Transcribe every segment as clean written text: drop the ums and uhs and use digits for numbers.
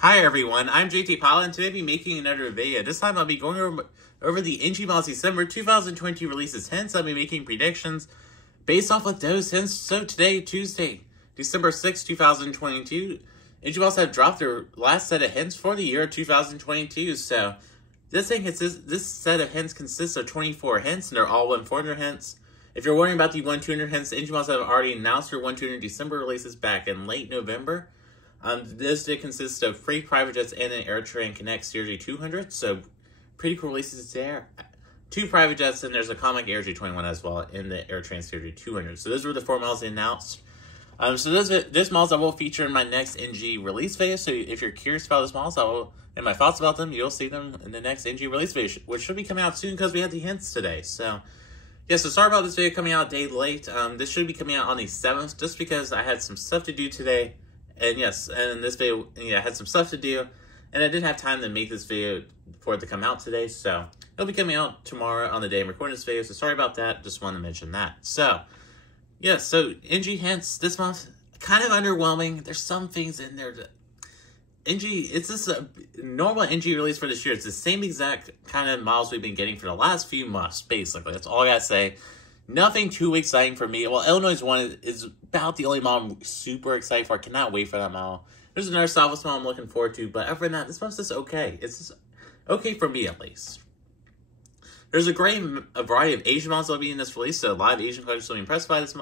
Hi everyone, I'm JT Pilot and today I'll be making another video. This time I'll be going over the NG models December 2020 releases, hence I'll be making predictions based off of those hints. So today, Tuesday, December 6, 2022, NG models have dropped their last set of hints for the year 2022. So this set of hints consists of 24 hints and they're all 1/4 hints. If you're wondering about the 1/200 hints, NG models have already announced their 1/200 December releases back in late November. This did consist of free private jets and an AirTran Connect Series 200, so pretty cool releases there. 2 private jets, and there's a comic AirJ21 as well in the AirTran Series 200. So those were the 4 models they announced. So those models I will feature in my next NG release video. So if you're curious about those models, and my thoughts about them, you'll see them in the next NG release video, which should be coming out soon because we had the hints today. So yeah, so sorry about this video coming out a day late. This should be coming out on the 7th, just because I had some stuff to do today. And yes, and this video, I had some stuff to do, and I didn't have time to make this video for it to come out today, so it'll be coming out tomorrow on the day I'm recording this video, so sorry about that, just wanted to mention that. So, yeah, so NG hints this month, kind of underwhelming. There's some things in there that, it's just a normal NG release for this year. It's the same exact kind of models we've been getting for the last few months, basically. That's all I gotta say. Nothing too exciting for me. Well, Illinois 1 is about the only model I'm super excited for. I cannot wait for that model. There's another Southwest model I'm looking forward to, but other than that, this one's just okay. It's just okay for me, at least. There's a variety of Asian models that will be in this release, so a lot of Asian collectors will be impressed by this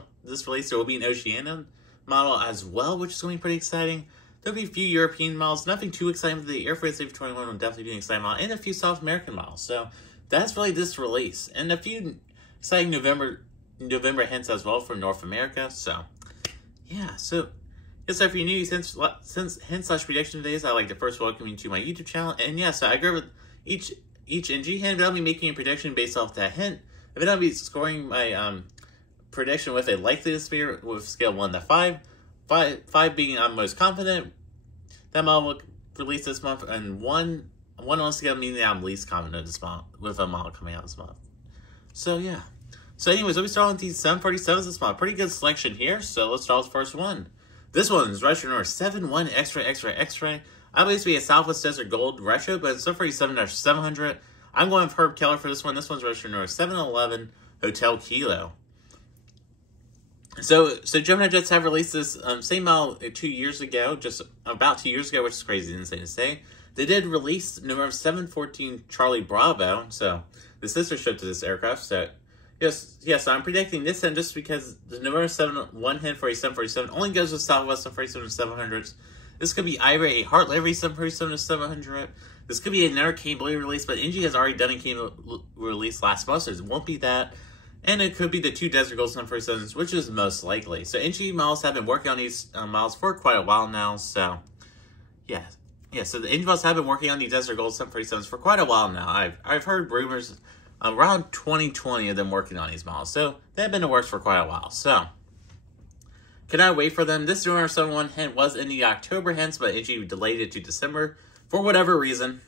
release. There will be an Oceania model as well, which is going to be pretty exciting. There'll be a few European models, nothing too exciting, but the Air Force A21 will definitely be an exciting model, and a few South American models. So that's really this release, and a few exciting November hints as well from North America. So yeah, so yes, if you're new since hint/prediction days, I'd like to first welcome you to my YouTube channel. And yes, I agree with each NG hint, but I'll be making a prediction based off that hint. And then I'll be scoring my prediction with a likelihood sphere with scale 1 to 5. 5 being I'm most confident that model will release this month, and 1 on scale meaning that I'm least confident this month with a model coming out this month. So yeah. So anyways, let me start with these 747s this month. Pretty good selection here. So let's start with the first one. This one's retro number 71X-Ray. I believe to be a Southwest Desert Gold retro, but it's 747-700. I'm going with Herb Keller for this one. This one's retro number 711 Hotel Kilo. So Gemini Jets have released this same model 2 years ago, just about 2 years ago, which is crazy insane to say. They did release number 714 Charlie Bravo, so the sister ship to this aircraft. So yes, I'm predicting this hint just because the number 1 hint for a 747 only goes with Southwest 747-700s. This could be either a Heart Livery 747-700. This could be another Cable release, but NG has already done a Cable release last month, so it won't be that. And it could be the 2 Desert Gold 747s, which is most likely. So NG models have been working on these models for quite a while now, so yeah. Yeah, so the NG models have been working on these Desert Gold 747s for quite a while now. I've heard rumors around 2020 of them working on these models, so they've been in the works for quite a while. So can I wait for them? This number 71 hint was in the October hints, but NG delayed it to December for whatever reason,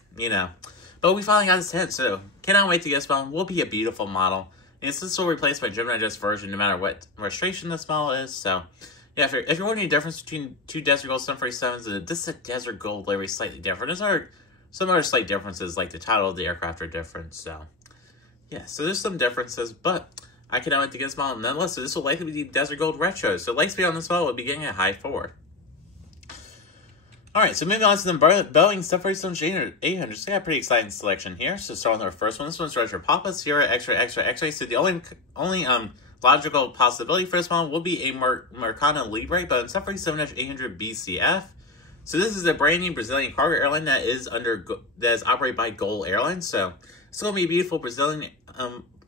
But we finally got this hint, so cannot wait to get this model. Will be a beautiful model. And this will replace my Gemini Jets version no matter what registration this model is. So yeah, if you're wondering the difference between 2 Desert Gold 747s, this is a Desert Gold livery, slightly different. There's some other slight differences, like the title of the aircraft are different. So yeah, so there's some differences, but I cannot wait to get this model nonetheless. So this will likely be the Desert Gold Retro. So light speed on this model will be getting a high 4. Alright, so moving on to the Boeing 747-800. So I got a pretty exciting selection here. So starting with our first one. This one's Retro Papa, Sierra X-Ray. So the only logical possibility for this model will be a MercadoLibre, but in 747-800 BCF. So this is a brand new Brazilian cargo airline that is operated by Gol Airlines. So it's going to be a beautiful Brazilian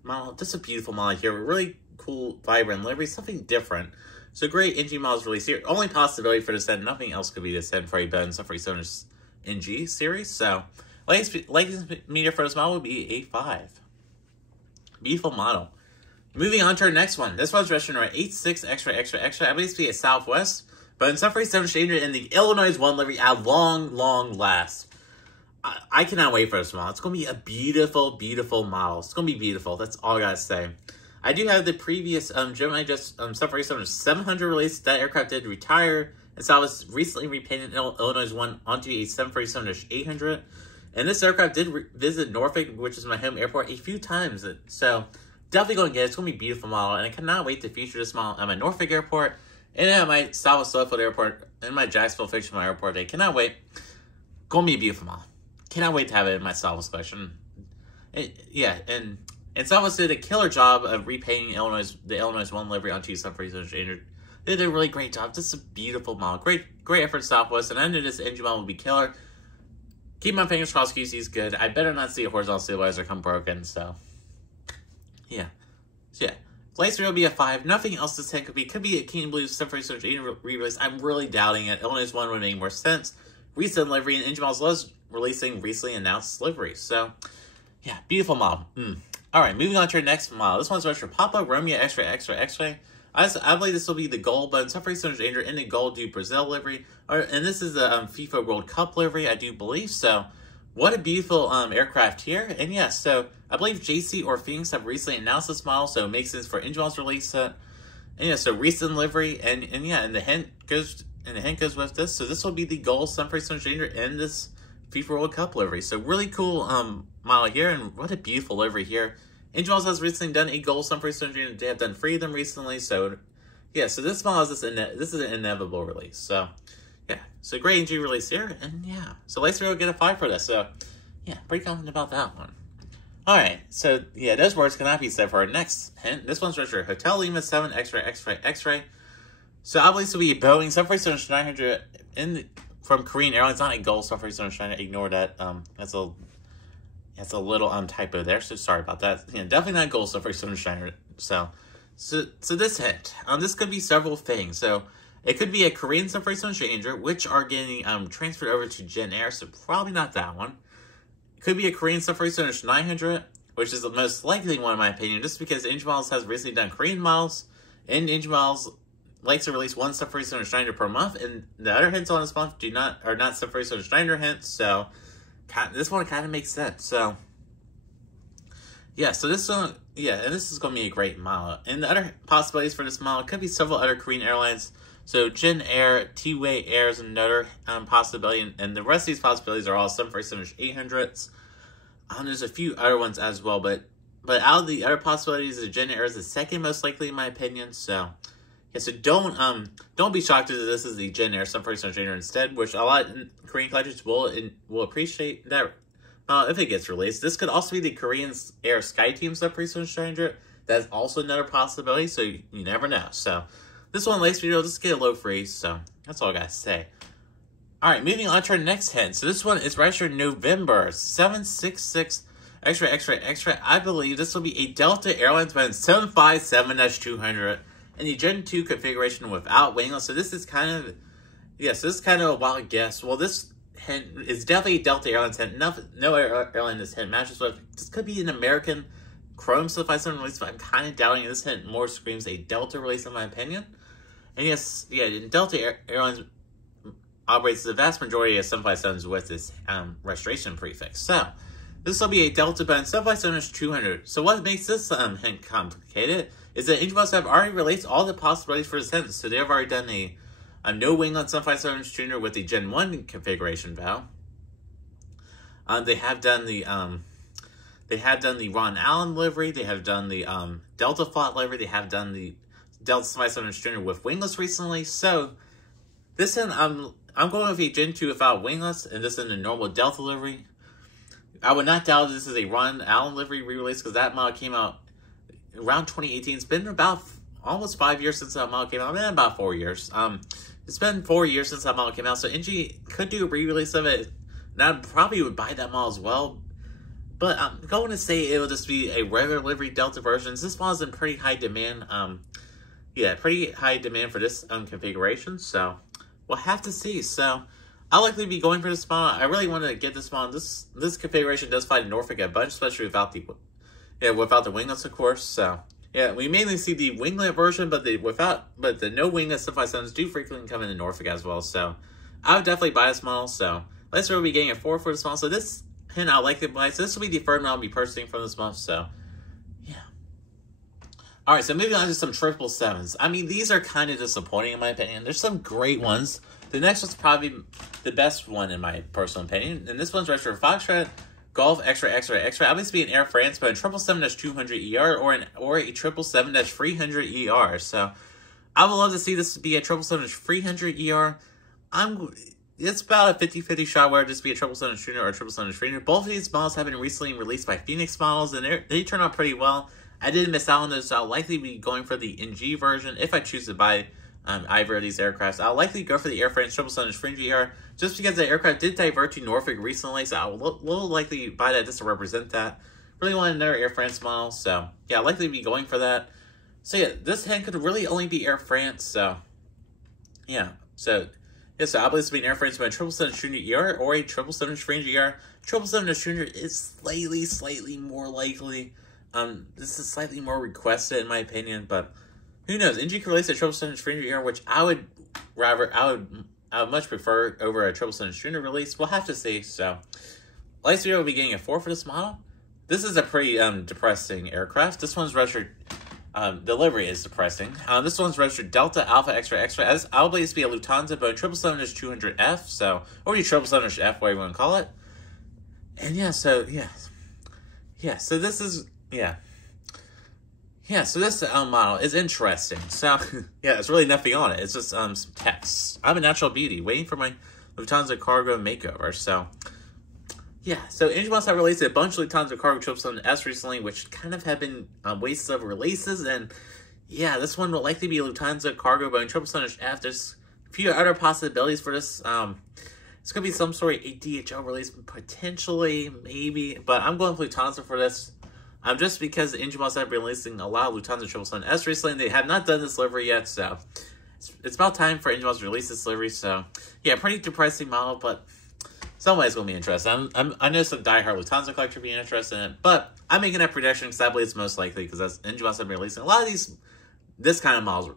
model. Just a beautiful model here. Really cool, vibrant livery. Something different. So great NG models released here. Only possibility for this end. Nothing else could be this end for a Boeing 747 NG series. So latest meter for this model would be a 5. Beautiful model. Moving on to our next one. This one's registered number 86X-Ray. I believe to be a Southwest, but in 747 in the Illinois 1 livery at long last. I cannot wait for this model. It's going to be a beautiful, beautiful model. It's going to be beautiful. That's all I got to say. I do have the previous Gemini Jets 747-700 release. That aircraft did retire And so I was recently repainted Illinois 1 onto a 747-800. And this aircraft did visit Norfolk, which is my home airport, a few times. So definitely going to get it. It's going to be a beautiful model. And I cannot wait to feature this model at my Norfolk airport and at my Southwest airport and my Jacksonville Fictional airport. I cannot wait. Going to be a beautiful model. Cannot wait to have it in my Southwest collection. And Southwest did a killer job of repainting the Illinois 1 livery onto 747-800. They did a really great job. This is a beautiful model. Great effort, Southwest. And I knew this engine model would be killer. Keep my fingers crossed QC's good. I better not see a horizontal stabilizer come broken, so. Yeah. Flight will be a 5. Nothing else this tank could be. Could be a Keen Blue 747-800 re-release. I'm really doubting it. Illinois 1 would make more sense. Recent livery and engine models was releasing recently announced livery. So, yeah, beautiful model. Alright, moving on to our next model. This one's registered for Papa Romeo X-Ray X-Ray X-Ray. I believe this will be the gold, but some Freight Danger in the gold do Brazil livery. And this is the FIFA World Cup livery, I do believe. So, what a beautiful aircraft here. And yeah, so I believe JC or Phoenix have recently announced this model, so it makes sense for engine models release. And yeah, so recent livery, and the hint goes with this. So this will be the gold Sun Freight Danger in this FIFA World Cup livery. So really cool model here, and what a beautiful livery here. Engine Models has recently done a gold Sun Freight Danger. They have done 3 of them recently. So yeah, so this model is this is an inevitable release. So yeah, so great NG release here, and yeah, so Lacer will get a 5 for this. So yeah, pretty confident about that one. Alright, so yeah, those words cannot be said for our next hint. This one's registered Hotel Lima 7 X-Ray X-Ray X-Ray. So I believe this will be a Boeing 747-900 from Korean Airlines, not a gold 747-900. Ignore that. That's a little typo there, so sorry about that. Yeah, definitely not gold 747-900. So this hint, this could be several things. So it could be a Korean 747-800, which are getting transferred over to Gen Air, so probably not that one. It could be a Korean 747-900, which is the most likely one in my opinion, just because Engine Models has recently done Korean models, and Engine Models likes to release one 747-900 per month, and the other hints on this month are not 747-900 hints, so this one kind of makes sense. So yeah, so this one, yeah, and this is going to be a great model. And the other possibilities for this model could be several other Korean airlines. So Gen Air, T-Way Air is another possibility, and the rest of these possibilities are all 747-800s. There's a few other ones as well, but out of the other possibilities, the Gen Air is the second most likely in my opinion. So yeah, so don't be shocked if this is the Gen Air 747-800 instead, which a lot of Korean collectors will appreciate that if it gets released. This could also be the Korean Air SkyTeam 747-800. That's also another possibility, so you never know. So this one, last video, just get a low freeze, so that's all I gotta say. Alright, moving on to our next hint. So this one is registered November 766 X-Ray X-Ray X-Ray. I believe this will be a Delta Airlines Boeing 757-200 in the Gen 2 configuration without winglets. So this is kind of, yes, this is kind of a wild guess. Well, this hint is definitely a Delta Airlines hint. No airline this hint matches with. This could be an American Chrome 757 release, but I'm kind of doubting this hint more screams a Delta release in my opinion. And yes, yeah, Delta Airlines operates the vast majority of 757s with this restoration prefix. So this will be a Delta Boeing 757-200. So what makes this hint complicated is that Engine Models have already released all the possibilities for this hint. So they have already done a no winglet 757-200 with the Gen 1 configuration valve. They have done the Ron Allen livery. They have done the Delta Flot livery. They have done the Delta 757-200 with winglets recently. So this hint, I'm going with a Gen 2 without winglets, and this in the normal Delta livery. I would not doubt this is a Ron Allen livery re-release, because that model came out around 2018. It's been about almost 5 years since that model came out. About 4 years. It's been 4 years since that model came out, so NG could do a re-release of it. And I probably would buy that model as well. But I'm going to say it will just be a regular livery Delta version. This model is in pretty high demand. Yeah, pretty high demand for this configuration. So we'll have to see. So I'll likely be going for this model. I really want to get this model. This configuration does fly to Norfolk a bunch, especially without the winglets, of course. So yeah, we mainly see the winglet version, but the no winglet 757s do frequently come into Norfolk as well. So I would definitely buy this model. So let's really be getting a 4 for this model. So this hint I'll likely buy. So this will be the third model I'll be purchasing from this month. So yeah. Alright, so moving on to some 777s. I mean, these are kind of disappointing in my opinion. There's some great ones. The next one's probably the best one in my personal opinion. And this one's registered for Foxtrot, Golf, X-Ray, X-Ray, X-Ray. Obviously, an Air France, but a 777-200ER or a 777-300ER. So, I would love to see this be a 777-300ER. It's about a 50-50 shot where it just be a 777-300 or a 777-300. Both of these models have been recently released by Phoenix models, and they turn out pretty well. I did miss out on those, so I'll likely be going for the NG version if I choose to buy either of these aircrafts. I'll likely go for the Air France 777-300ER just because the aircraft did divert to Norfolk recently, so I will likely buy that just to represent that. Really want another Air France model, so yeah, I'll likely be going for that. So yeah, this hand could really only be Air France, so yeah. So I believe this will be an Air France by a 777-300ER or a 777-300ER. 777-300 is slightly more likely. This is slightly more requested in my opinion, but who knows? NG could release a 777-300ER, which I would much prefer over a 777-300 release. We'll have to see. So, last video we'll be getting a 4 for this model. This is a pretty depressing aircraft. This one's registered. The livery is depressing. This one's registered Delta Alpha X-Ray X-Ray. I believe this to be a Lufthansa, but a 777-200F. So, or the 777-F, whatever you want to call it. And yeah, so so this is. So this model is interesting. So, yeah, there's really nothing on it. It's just some text. I'm a natural beauty, waiting for my Lufthansa cargo makeover. So, yeah. So, Engine Mouse have released a bunch of Lufthansa cargo 777S recently, which kind of have been wastes of releases. And, yeah, this one will likely be a Lufthansa cargo Boeing 777F. There's a few other possibilities for this. It's going to be some sort of DHL release, potentially, maybe. But I'm going for Lufthansa for this. Just because the Engine Mouse have been releasing a lot of Lufthansa 777S recently, and they have not done this livery yet, so it's about time for Engine Mouse to release this livery. So, yeah, pretty depressing model, but somebody's going to be interested. I know some diehard Lufthansa collectors will be interested in it, but I'm making that prediction because I believe it's most likely because Engine Mouse have been releasing a lot of this kind of model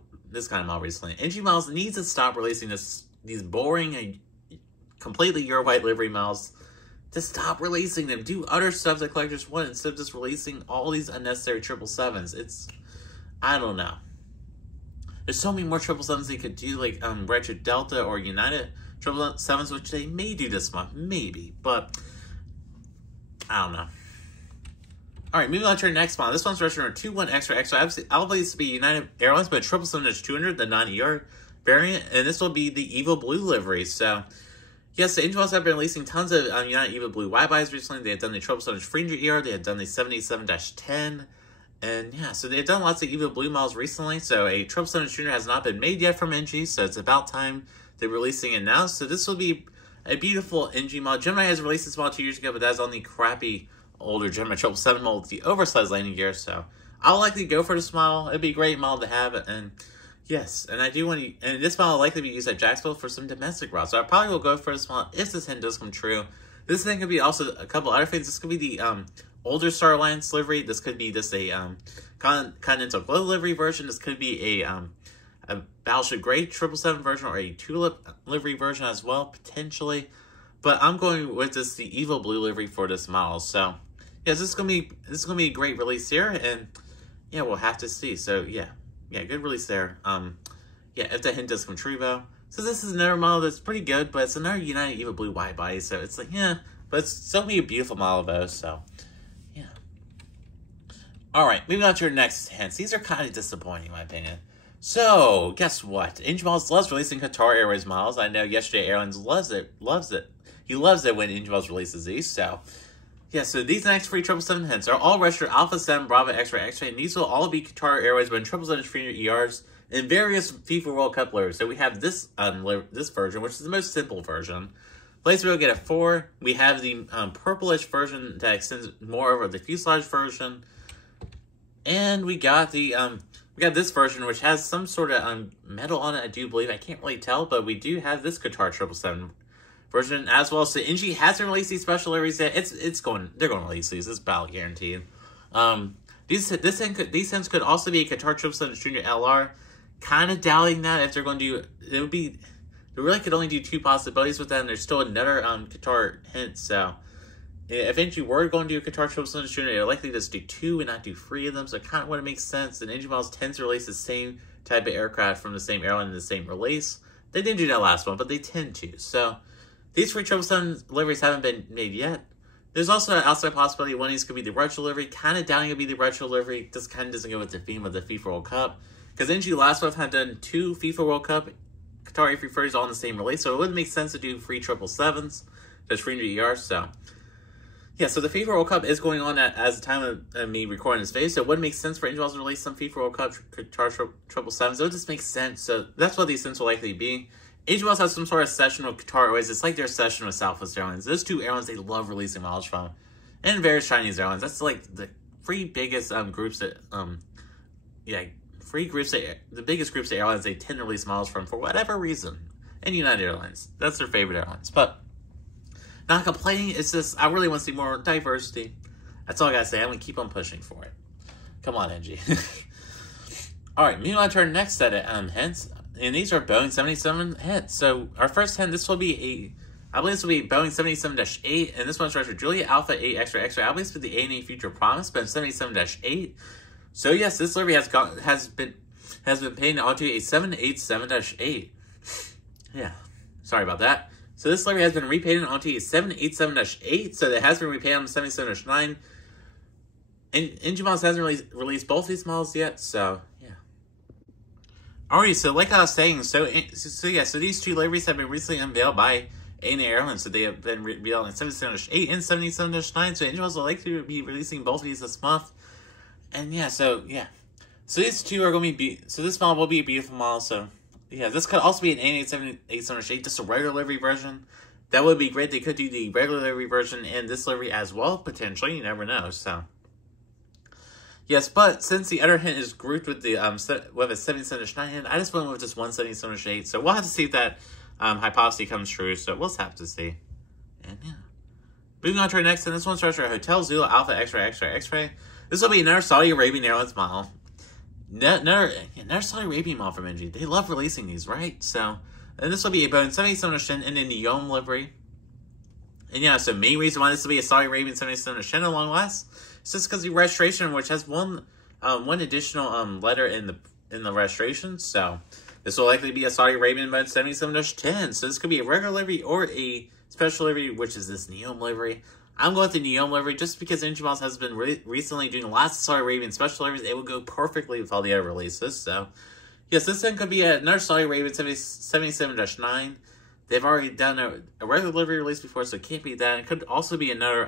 recently. Engine Mouse needs to stop releasing these boring, completely your white livery models. To stop releasing them. Do other stuff that collectors want instead of just releasing all these unnecessary 777s. I don't know. There's so many more 777s they could do, like Retro Delta or United 777s, which they may do this month, maybe, but I don't know. Alright, moving on to our next model. This one's registered 21X. So obviously, I'll believe this to be United Airlines, but 777-200, the non-ER variant, and this will be the Evil Blue livery. So, yes, the Engine Mouse have been releasing tons of United Evil Blue wide-bodies recently. They have done the 777-300ER, they have done the 787-10, and yeah, so they've done lots of Evil Blue models recently. So a 777-300 has not been made yet from NG, so it's about time they're releasing it now. So this will be a beautiful NG model. Gemini has released this model 2 years ago, but that's on the crappy older Gemini 777 model with the oversized landing gear. So I'll likely go for this model. It'd be a great model to have, and yes, and I do want to, and this model will likely be used at Jacksonville for some domestic routes. So I probably will go for this model if this hint does come true. This thing could be also a couple other things. This could be the older Star Alliance livery. This could be just a Continental Glow livery version. This could be a Battleship Gray 777 version or a Tulip livery version as well, potentially. But I'm going with the Evil Blue livery for this model. So yeah, this is gonna be a great release here, and yeah, we'll have to see. So yeah, good release there. Yeah, if the hint does come true though. So this is another model that's pretty good, but it's another United Evil Blue wide body, so it's like, yeah, but it's still be a beautiful model though, so yeah. Alright, moving on to our next hints. These are kind of disappointing in my opinion. So, guess what? Engine Models loves releasing Qatar Airways models. I know yesterday Airlines loves it. He loves it when Engine Models releases these, so yeah, so these next three 777 hints are all registered Alpha 7 Bravo X-Ray X-Ray, and these will all be Qatar Airways when 777-300ERs in various FIFA World Cup liveries. So we have this this version, which is the most simple version. Later we'll get a 4. We have the purplish version that extends more over the fuselage version, and we got the this version which has some sort of metal on it. I do believe, I can't really tell, but we do have this Qatar 777 version as well. So NG hasn't released these special liveries yet. They're going to release these. It's battle guaranteed. These hints could also be a Qatar 777 LR. Kind of doubting that if they're going to do, they really could only do 2 possibilities with that, and there's still another Qatar hint. So if NG were going to do a Qatar 777 shooter, they're likely to just do 2 and not do 3 of them, so it kind of wouldn't make sense. And NG models tend to release the same type of aircraft from the same airline in the same release. They didn't do that last one, but they tend to. So these 3 777 deliveries haven't been made yet. There's also an outside possibility one of these could be the retro delivery. Kind of doubting it would be the retro delivery. This kind of doesn't go with the theme of the FIFA World Cup. Because NG last month had done 2 FIFA World Cup Qatar A330s all in the same release, so it wouldn't make sense to do 3 777s, just 300 ER. So yeah, so the FIFA World Cup is going on as the time of me recording this video, so it wouldn't make sense for NG to release some FIFA World Cup Qatar 777s. It would just make sense, so that's what these things will likely be. NG has some sort of session with Qatar Airways. It's like their session with Southwest Airlines. Those 2 airlines they love releasing models from, and various Chinese airlines. That's like the 3 biggest groups that the biggest groups of airlines they tend to release models from for whatever reason. And United Airlines, that's their favorite airlines. But not complaining, it's just I really want to see more diversity. That's all I gotta say. I'm gonna keep on pushing for it. Come on, NG. All right, moving on to our next set of hints, and these are Boeing 77 hints. So our first hint, this will be I believe this will be Boeing 77-8, and this one's registered Julia Alpha 8 Extra Extra. I believe it's for the A&A Future Promise, but 77-8. So yes, this livery has been paid onto a 787-8. Yeah, sorry about that. So this livery has been repaid onto a 787-8. So it has been repaid on the 77-9. And NG Models hasn't released both these models yet. So yeah. Alright, so like I was saying, so these 2 liveries have been recently unveiled by A&A Airlines. So they have been revealed in 77-8 and 77-9. So NG Models will likely be releasing both of these this month. And yeah, so these 2 are going to be, so this model will be a beautiful model, so yeah, this could also be an A87-8, just a regular livery version. That would be great. They could do the regular livery version and this livery as well, potentially, you never know, so. Yes, but since the other hint is grouped with the, with a 77-9 hint, I just went with just one 77-8, so we'll have to see if that hypothesis comes true, so we'll have to see. And yeah. Moving on to our next hint, this one's for Hotel Zulu Alpha X-Ray X-Ray X-Ray. This will be another Saudi Arabian Airlines model. Another Saudi Arabian model from NG. They love releasing these, right? So, and this will be a Boeing 787 in a Neom livery. And yeah, so main reason why this will be a Saudi Arabian 787 along last is just because the registration, which has one additional letter in the registration. So this will likely be a Saudi Arabian Boeing 77-10. So this could be a regular livery or a special livery, which is this Neom livery. I'm going with the Neom livery just because NG Models has been recently doing lots of Saudi Arabian special liveries. It would go perfectly with all the other releases. So, yes, this then could be another Saudi Arabian 77-9. They've already done a regular livery release before, so it can't be that. It could also be another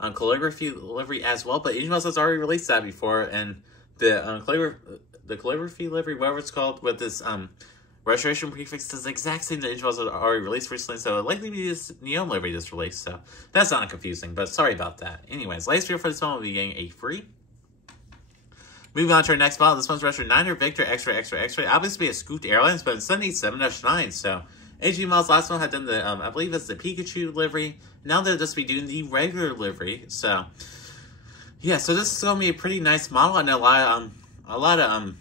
calligraphy livery as well, but NG Models has already released that before, and the calligraphy livery, whatever it's called, with this registration prefix is the exact same that NG Models already released recently, so it'll likely be this Neom livery just released, so that's not confusing, but sorry about that. Anyways, last video for this one will be getting a free. Moving on to our next model, this one's registered 9 Victor X-Ray X-Ray X-Ray. Obviously a Scoot Airlines, but it's 787-9, so NG Models last one had done the, I believe it's the Pikachu livery. Now they'll just be doing the regular livery, so yeah, so this is going to be a pretty nice model. I know a lot of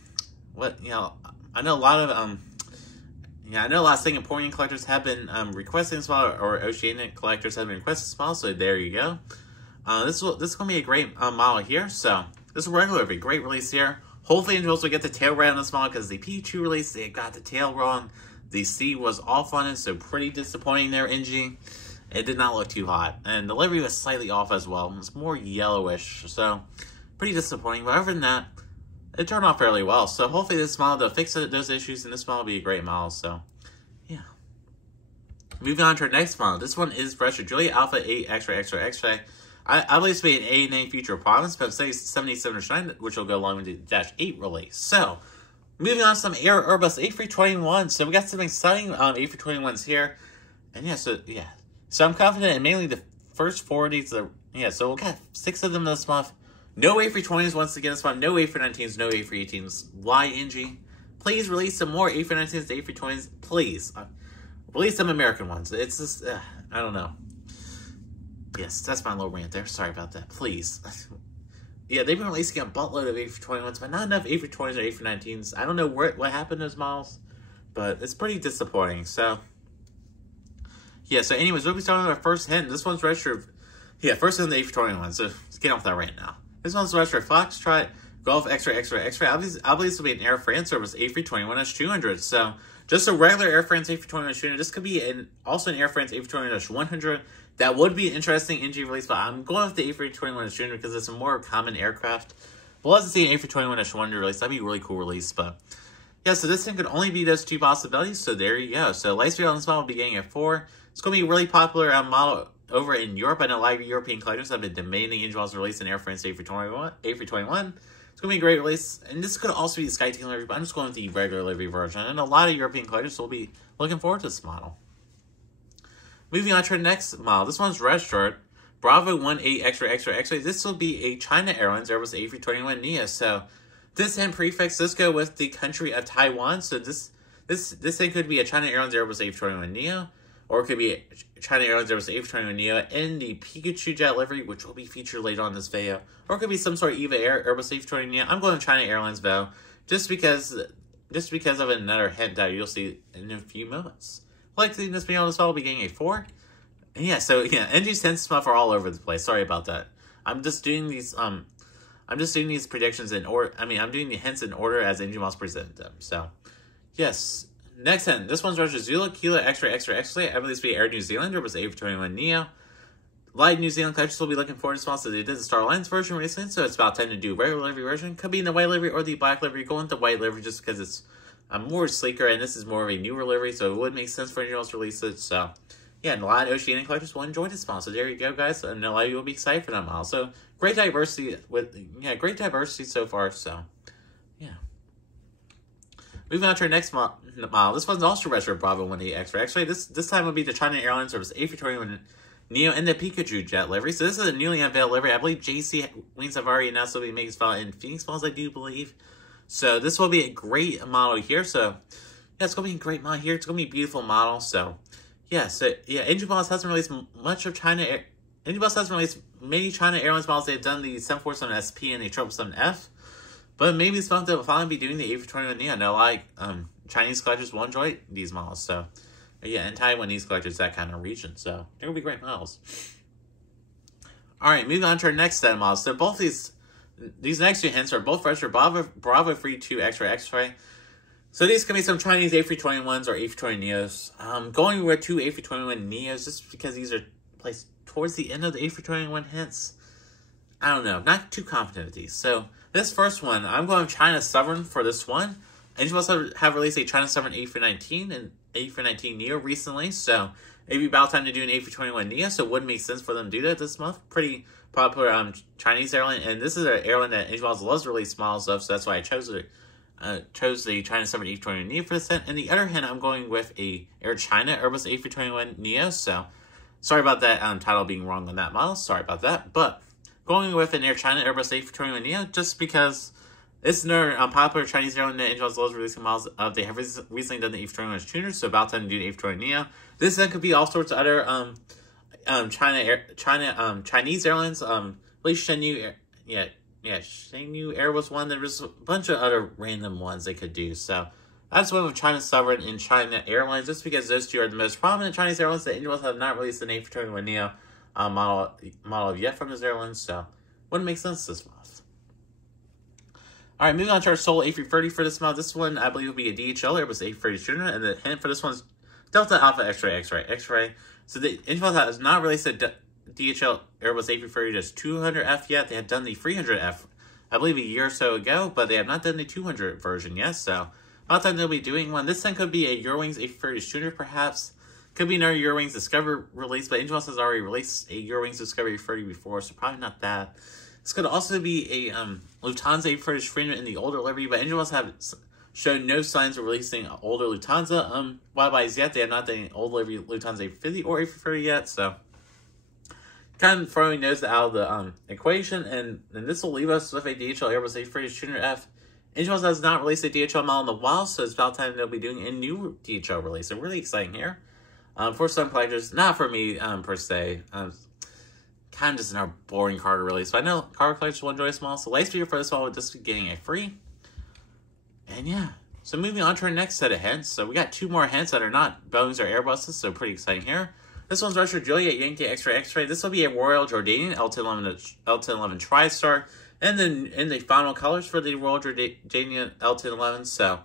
Singaporean collectors have been requesting this model, or Oceanic collectors have been requesting this model, so there you go. This is going to be a great model here, so this is a regular livery, great release here. Hopefully NG will get the tail right on this model, because the Pikachu release, they got the tail wrong. The C was off on it, so pretty disappointing there, NG. It did not look too hot, and the livery was slightly off as well. It was more yellowish, so pretty disappointing, but other than that, it turned out fairly well, so hopefully this model, they'll fix those issues, and this model will be a great model, so yeah. Moving on to our next model. This one is registered Julia Alpha 8 X-Ray X-Ray X-Ray. I believe this will be an A&A Future Promise, but 77-9, which will go along with the -8 release. So, moving on to some Airbus A321. So we got some exciting A321s here, and yeah, so I'm confident in mainly the first 4 of these. So we'll get 6 of them this month. No A320s once again this month. No A319s. No A318s. Why, NG? Please release some more A319s, A320s. Please. Release some American ones. It's just, I don't know. Yes, that's my little rant there. Sorry about that. Please. Yeah, they've been releasing a buttload of A321s, but not enough A320s or A319s. I don't know what happened to those models, but it's pretty disappointing. So, yeah, so anyways, we'll be starting with our first hint. This one's registered Yeah, first on the A321, so let's get off that right now. This one's Western Foxtrot, Golf X-Ray, X-Ray, X-Ray. I believe this will be an Air France service A321-200. So, just a regular Air France A321-200. This could be also an Air France A321-100. That would be an interesting NG release, but I'm going with the A321-200 because it's a more common aircraft. But let's see an A321-100 release. That'd be a really cool release, but yeah, so this thing could only be those two possibilities, so there you go. So, light speed on this model will be getting a 4. It's going to be a really popular model over in Europe. I know a lot of European collectors have been demanding engine models released in Air France A321. It's going to be a great release, and this could also be the SkyTeam livery, but I'm just going with the regular livery version, and a lot of European collectors will be looking forward to this model. Moving on to our next model. This one's registered Bravo 18 X-Ray, X-Ray, X-Ray. This will be a China Airlines Airbus A321neo. So, this and prefix, let's go with the country of Taiwan. So, this thing could be a China Airlines Airbus A321neo, or it could be a China Airlines Airbus A321neo in the Pikachu jet livery, which will be featured later on in this video. Or it could be some sort of EVA Airbus A321neo. I'm going with China Airlines though, just because of another hint that you'll see in a few moments. Likely in this video, this model will be getting a 4. And yeah, so yeah, NG's hints stuff are all over the place. Sorry about that. I'm just doing these predictions in order. I mean, I'm doing the hints in order as NG models present them. So, yes. Next hint. This one's Roger Zulu, Kilo, X-Ray, X-Ray, X-Ray. I believe this will be Air New Zealand, or was A321neo. Light New Zealand collectors will be looking forward to this model. So they did the Star Alliance version recently, so it's about time to do a regular livery version. Could be in the white livery or the black livery. Going with the white livery just because it's more sleeker, and this is more of a newer livery, so it would make sense for anyone else to release it. So, yeah, and a lot of Oceanic collectors will enjoy this model. So there you go, guys, and a lot of you will be excited for that model. So great diversity so far. So, yeah. Moving on to our next model. This one's also registered Bravo 18 X-Ray. Actually, this time will be the China Airlines Service A321neo and the Pikachu jet livery. So this is a newly unveiled livery. I believe JC Wings have already announced they'll be making this in Phoenix models, I do believe. So this will be a great model here. So yeah, it's going to be a great model here. It's going to be a beautiful model. So yeah, Engine Models hasn't released much of China. Engine Models hasn't released many China Airlines models. They've done the 747 SP and the 777F. But maybe this month they'll finally be doing the A321neo. I know, like, Chinese collectors will enjoy these models. So, yeah, and Taiwanese collectors, that kind of region. So, they're going to be great models. Alright, moving on to our next set of models. So, both these next two hints are both registered Bravo 32 X-Ray, X-Ray. So, these can be some Chinese A321s or A320neos. Going with two A321neos just because these are placed towards the end of the A321 hints. I don't know. Not too confident with these. So, this first one, I'm going with China Sovereign for this one. Engine Models have released a China Sovereign A319 and A319neo recently, so it'd be about time to do an A321neo, so it would make sense for them to do that this month. Pretty popular Chinese airline, and this is an airline that Engine Models loves to release models of, so that's why I chose the China Sovereign A321neo for this hint. And the other hint, I'm going with a Air China Airbus A321neo, so sorry about that title being wrong on that model, sorry about that, but going with an Air China Airbus A321neo just because it's another popular Chinese airline that Engine Models loves releasing models of. They have recently done the A321 tuners, so about time to do the A321neo. This then could be all sorts of other Chinese airlines. Like Shenyang Air was one. There was a bunch of other random ones they could do. So I just went with China Sovereign and China Airlines just because those two are the most prominent Chinese airlines that Engine Models have not released an A321neo model yet from those airlines, so wouldn't make sense this month. Alright, moving on to our sole A330 for this model. This one, I believe, will be a DHL Airbus A330 tuner, and the hint for this one's Delta Alpha X-Ray, X-Ray, X-Ray. So the Engine Models has not released a DHL Airbus A330 just 200F yet. They had done the 300F, I believe, a year or so ago, but they have not done the 200 version yet, so about time they'll be doing one. This thing could be a Eurowings A330 tuner, perhaps. Could be another Eurowings Discovery release, but Engine Models has already released a Eurowings Discovery 30 before, so probably not that. This could also be a Lufthansa A330 Freedom in the older livery, but Engine Models have shown no signs of releasing older Lufthansa wide-bodies yet. They have not done an old livery Lufthansa A350 or A330 yet, so kind of throwing those out of the equation, and this will leave us with a DHL Airbus A330 Tuner F. Engine Models has not released a DHL model in a while, so it's about time they'll be doing a new DHL release. So really exciting here. For some collectors, not for me per se. Kind of just another boring cargo release, but I know cargo collectors will enjoy this model. So last video for this model, we're just getting a free. And yeah, so moving on to our next set of hints. So we got two more hints that are not Boeings or Airbuses, so pretty exciting here. This one's Russia Juliet Yankee X-ray. This will be a Royal Jordanian L1011 TriStar, and then in the final colors for the Royal Jordanian L1011. So,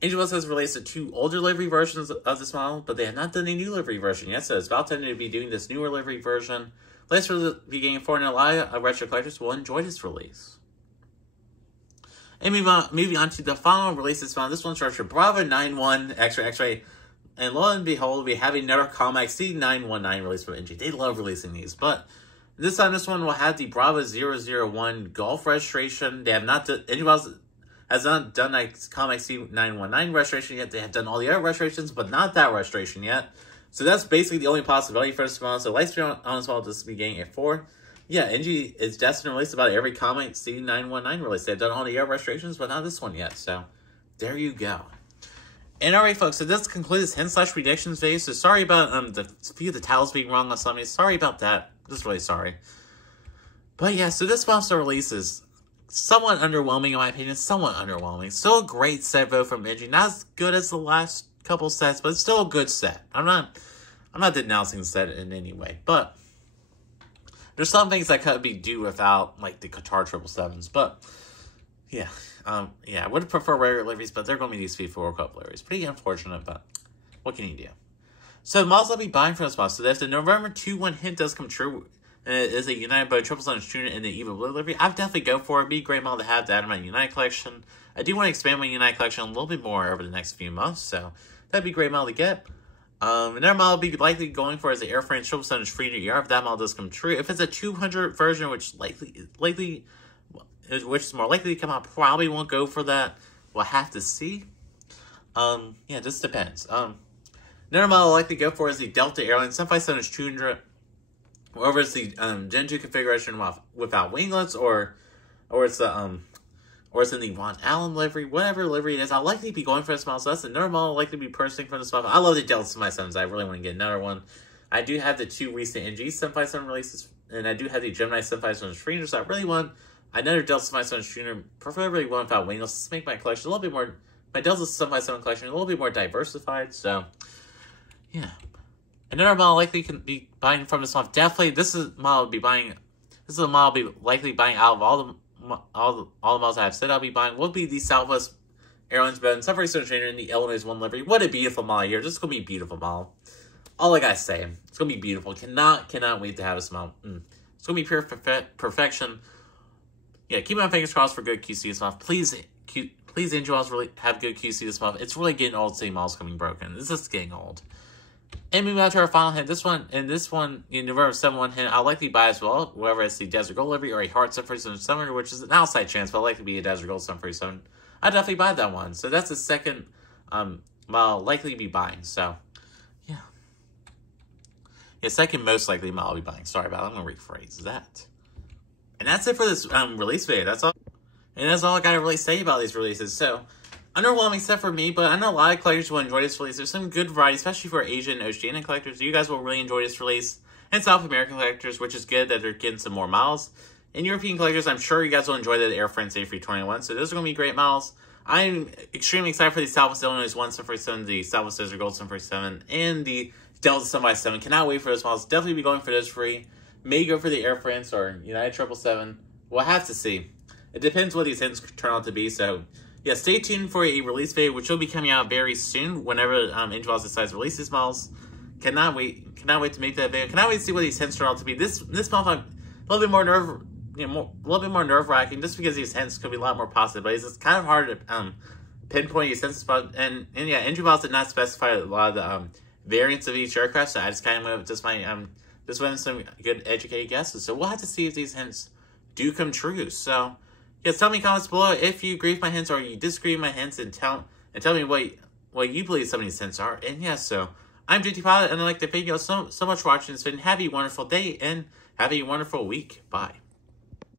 Airbus has released the 2 older livery versions of this model, but they have not done a new livery version yet. So it's about time to be doing this newer livery version. Let's be getting for, and a lot of retro collectors will enjoy this release. And moving on to the final release this month. This one's Russia Bravo 91 X-ray. And lo and behold, we have another Comex C919 release from NG. They love releasing these, but this time this one will have the Bravo 001 Golf registration. They have not done, NG has not done a Comex C919 registration yet. They have done all the other registrations, but not that registration yet. So that's basically the only possibility for this model. So Lightspeed on this model just be getting a 4. Yeah, NG is destined to release about every Comex C919 release. They've done all the other registrations, but not this one yet. So there you go. And alright folks, so this concludes hint/predictions video. So sorry about the few of the titles being wrong on some of these. Sorry about that. Just really sorry. But yeah, so this monster release is somewhat underwhelming in my opinion. Somewhat underwhelming. Still a great set vote from NG. Not as good as the last couple sets, but it's still a good set. I'm not denouncing the set in any way. But there's some things that could be do without, like the Qatar 777s. But yeah. Yeah, I would prefer rare liveries, but they're going to be these FIFA World Cup liveries. Pretty unfortunate, but what can you do? So the models I'll be buying for this month. So if the November 2-1 hint does come true, and it is a United Boeing 777 Junior in the Eva Blue livery, I would definitely go for it. It'd be a great model to have that in my United collection. I do want to expand my United collection a little bit more over the next few months, so that'd be a great model to get. Another model I'll be likely going for is the Air France 777 Free ER if that model does come true. If it's a 200 version, which which is more likely to come out, probably won't go for that. We'll have to see. Yeah, just depends. Another model I'll likely go for is the Delta Airlines 757-200. Whether it's the Gen 2 configuration without winglets, or it's in the Von Allen livery, whatever livery it is, I'll likely be going for this model. So that's another model I'll likely be purchasing from this model. I love the Delta 757s. I really want to get another one. I do have the 2 recent NG 757 releases, and I do have the Gemini 757 Streamer, so I really want another Delta 757 Streamer, preferably one without winglets, to make my collection a little bit more, my Delta 757 collection a little bit more diversified. So yeah, another model likely can be buying from this month. Definitely, this is a model I'll be buying likely buying out of all the models I've said I'll be buying. Will be the Southwest Airlines Boeing 747 Trainer in the Illinois 1 livery. What a beautiful model here! This is gonna be a beautiful model. All I gotta say, it's gonna be beautiful. Cannot wait to have this model. It's gonna be pure perfection. Yeah, keep my fingers crossed for good QC this month. Please, Angel Models really have good QC this month. It's really getting old seeing models coming broken. It's just getting old. And moving on to our final hint. This one, November 7-1 hint, I'll likely buy as well, whether it's the Desert Gold livery or a Heart 747 which is an outside chance, but I'll likely be a Desert Gold 747. I'd definitely buy that one. So that's the second model I'll likely be buying. So, yeah. Yeah, second most likely model I'll be buying. Sorry about it. I'm going to rephrase that. And that's it for this release video. That's all. And that's all I gotta really say about these releases. So, underwhelming set for me, but I know a lot of collectors will enjoy this release. There's some good variety, especially for Asian and Oceanian collectors. You guys will really enjoy this release. And South American collectors, which is good that they're getting some more models. And European collectors, I'm sure you guys will enjoy the Air France A321. So those are going to be great models. I'm extremely excited for the Southwest Illinois 1 747, the Southwest Desert Gold 747, and the Delta 757. Cannot wait for those models. Definitely be going for those free. May go for the Air France or United 777. We'll have to see. It depends what these hints turn out to be. So, yeah, stay tuned for a release video, which will be coming out very soon whenever Intel decides to release these models. Cannot wait to make that video. Cannot wait to see what these hints turn out to be. This month I'm a little bit more nerve wracking, just because these hints could be a lot more possibilities. It's kind of hard to pinpoint these hints, but and yeah, Intel did not specify a lot of the variants of each aircraft, so I just kind of went with just my just went with some good educated guesses. So we'll have to see if these hints do come true. So yes, tell me in comments below if you agree with my hints or you disagree with my hints, and tell me what you believe some of these hints are. And yes, so I'm JT Pilot, and I'd like to thank you all so much for watching this video. Have a wonderful day and have a wonderful week. Bye.